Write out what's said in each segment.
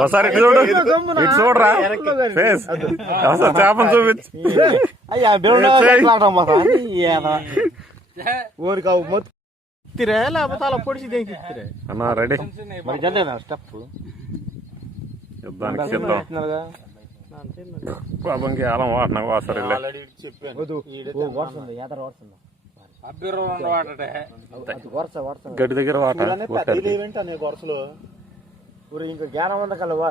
ఒకసారి ఇటు చూడు, ఇటు చూడరా ఫేస్ అసలు చేపను చూపించు. లేకపోతే అలా పొడిచి అన్నా రెడీ స్టెప్ యుద్ధానికి సిద్ధం. పాపంకి అలం వాడినా వాసరి గడ్డి దగ్గర వాట వరుసలో ఇంకా జ్ఞానం ఉంద కలవా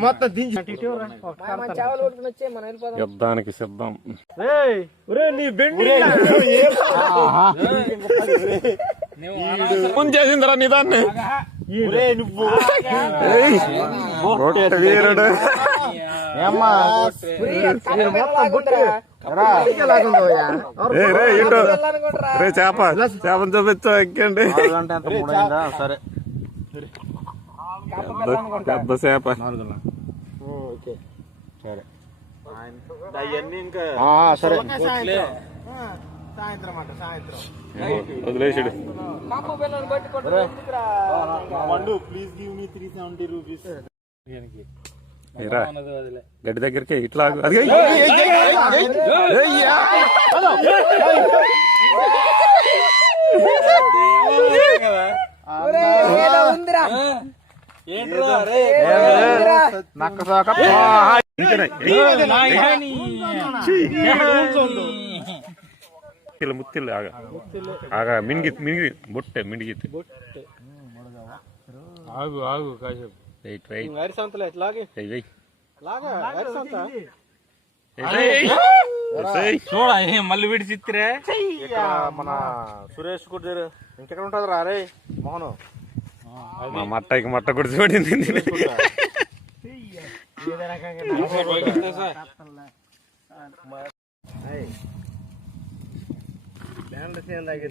మొత్తం యుద్ధానికి సిద్ధం. చేసిందిరా నిదాన్ని వీరుడు రే చేపను చూపించు ఎక్కండి. సరే పెద్ద చేప సరే వదిలేసాడు. గడ్డి దగ్గరికి ఇట్లా ಮುತ್ತಿಲ್ಲ ಆಗ ಆಗ ಮಿನ್ಗಿತ್ ಮಿನ್ಗಿ ಬೊಟ್ಟೆ ಮಿನ್ಗಿತ್ ಆಗು ಆಗು ಕಾಶಪ್ రైట్ రైట్ వైర్ సంతలే లాగే వెయ్ లాగా వైర్ సంత చూడ మళ్ళీ విడిచిత్రే మన సురేష్ కుర్జర్ ఇంకెక్కడ ఉంటది రా రే మోహన్ మా మట్టకి మట్ట కుడిచి పడింది. బ్యాండ్ సేల్ లాగే